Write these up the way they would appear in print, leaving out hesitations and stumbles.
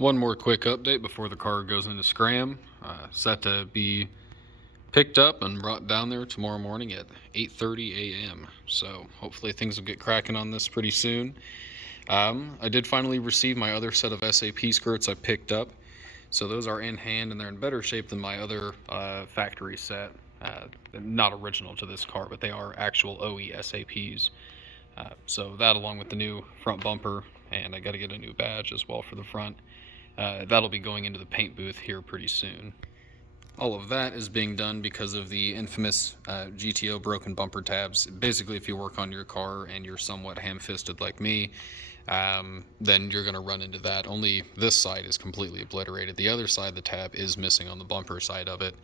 One more quick update before the car goes into scram. Set to be picked up and brought down there tomorrow morning at 8:30 a.m. So hopefully things will get cracking on this pretty soon. I did finally receive my other set of SAP skirts I picked up. So those are in hand and they're in better shape than my other factory set. Not original to this car, but they are actual OE SAPs. So that along with the new front bumper, and I got to get a new badge as well for the front. That'll be going into the paint booth here pretty soon. All of that is being done because of the infamous GTO broken bumper tabs. Basically, if you work on your car and you're somewhat ham-fisted like me, then you're going to run into that. Only this side is completely obliterated. The other side, the tab is missing on the bumper side of it.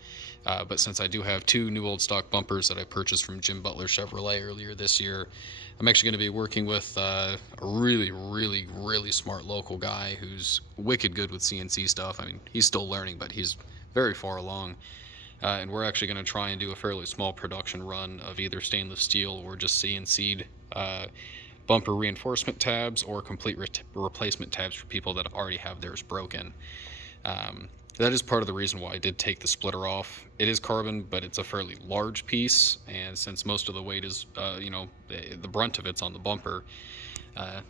But since I do have two new old stock bumpers that I purchased from Jim Butler Chevrolet earlier this year, I'm actually going to be working with a really smart local guy who's wicked good with CNC stuff. I mean, he's still learning, but he's very far along. And we're actually going to try and do a fairly small production run of either stainless steel or just CNC'd bumper reinforcement tabs or complete replacement tabs for people that already have theirs broken. That is part of the reason why I did take the splitter off. It is carbon, but it's a fairly large piece, and since most of the weight is, the brunt of it's on the bumper,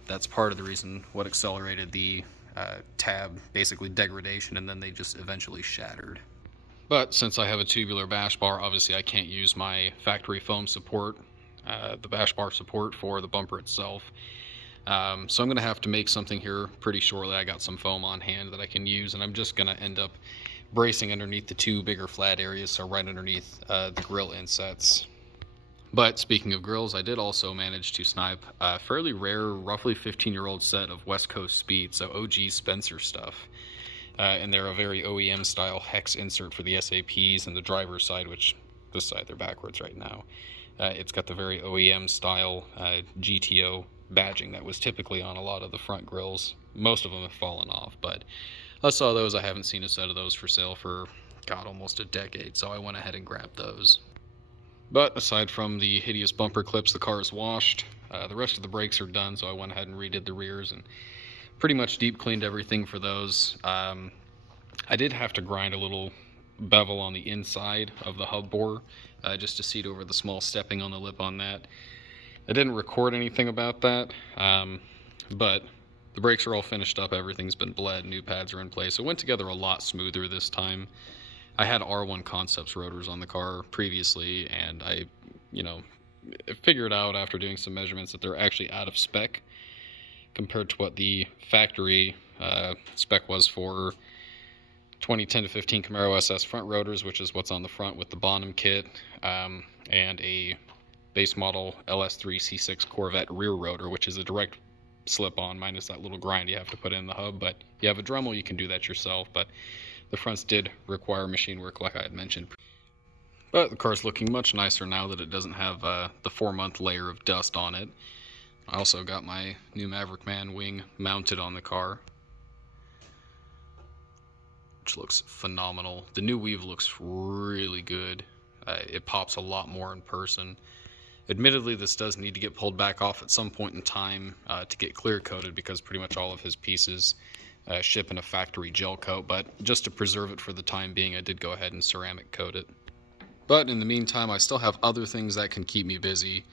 that's part of the reason what accelerated the tab, basically degradation, and then they just eventually shattered. But since I have a tubular bash bar, obviously I can't use my factory foam support, the bash bar support for the bumper itself. So I'm going to have to make something here pretty shortly. I got some foam on hand that I can use, and I'm just going to end up bracing underneath the two bigger flat areas, so right underneath the grill insets. But speaking of grills, I did also manage to snipe a fairly rare, roughly 15-year-old set of West Coast Speed, so OG Spencer stuff. And they're a very OEM style hex insert for the SAPs and the driver's side, which this side they're backwards right now. It's got the very OEM style GTO badging that was typically on a lot of the front grills. Most of them have fallen off, but I saw those. I haven't seen a set of those for sale for, God, almost a decade, so I went ahead and grabbed those. But aside from the hideous bumper clips, the car is washed. The rest of the brakes are done, so I went ahead and redid the rears and pretty much deep cleaned everything for those. I did have to grind a little bevel on the inside of the hub bore just to seat over the small stepping on the lip on that. I didn't record anything about that, but the brakes are all finished up, everything's been bled, new pads are in place. It went together a lot smoother this time. I had R1 Concepts rotors on the car previously, and I figured out after doing some measurements that they're actually out of spec compared to what the factory spec was for 2010 to 15 Camaro SS front rotors, which is what's on the front with the Bonham kit, and a base model LS3 C6 Corvette rear rotor, which is a direct slip-on minus that little grind you have to put in the hub. But you have a Dremel, you can do that yourself, but the fronts did require machine work like I had mentioned. But the car's looking much nicer now that it doesn't have the 4-month layer of dust on it. I also got my new Maverick Man wing mounted on the car, which looks phenomenal. The new weave looks really good. It pops a lot more in person. Admittedly, this does need to get pulled back off at some point in time to get clear coated, because pretty much all of his pieces ship in a factory gel coat, but just to preserve it for the time being, I did go ahead and ceramic coat it. But in the meantime, I still have other things that can keep me busy.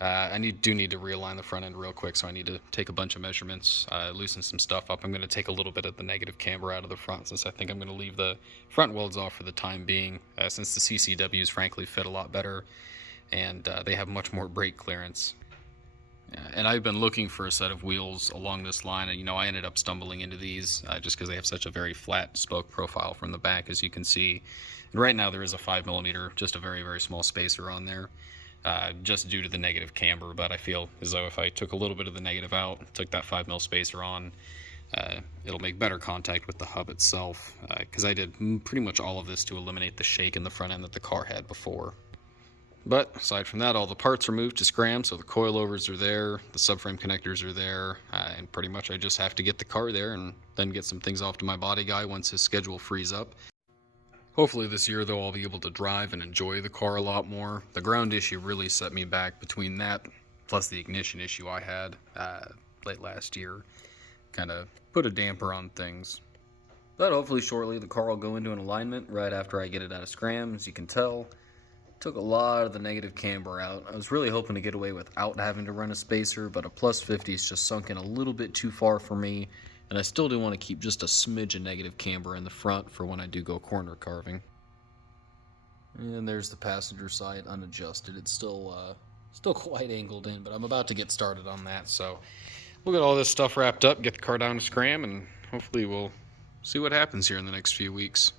I do need to realign the front end real quick, so I need to take a bunch of measurements, loosen some stuff up. I'm going to take a little bit of the negative camber out of the front, since I think I'm going to leave the front welds off for the time being, since the CCWs frankly fit a lot better, and they have much more brake clearance. And I've been looking for a set of wheels along this line, and I ended up stumbling into these just because they have such a very flat spoke profile from the back, as you can see. And right now there is a 5mm, just a very small spacer on there, just due to the negative camber. But I feel as though if I took a little bit of the negative out, took that 5mm spacer on, it'll make better contact with the hub itself, because I did pretty much all of this to eliminate the shake in the front end that the car had before. But aside from that, all the parts are moved to scram, so the coilovers are there, the subframe connectors are there, and pretty much I just have to get the car there and then get some things off to my body guy once his schedule frees up. Hopefully this year, though, I'll be able to drive and enjoy the car a lot more. The ground issue really set me back. Between that, plus the ignition issue I had late last year, kind of put a damper on things. But hopefully shortly the car will go into an alignment right after I get it out of scram. As you can tell, took a lot of the negative camber out. I was really hoping to get away without having to run a spacer, but a plus 50 is just sunk in a little bit too far for me, and I still do want to keep just a smidge of negative camber in the front for when I do go corner carving. And there's the passenger side unadjusted. It's still quite angled in, but I'm about to get started on that, so we'll get all this stuff wrapped up, get the car down to scram, and hopefully we'll see what happens here in the next few weeks.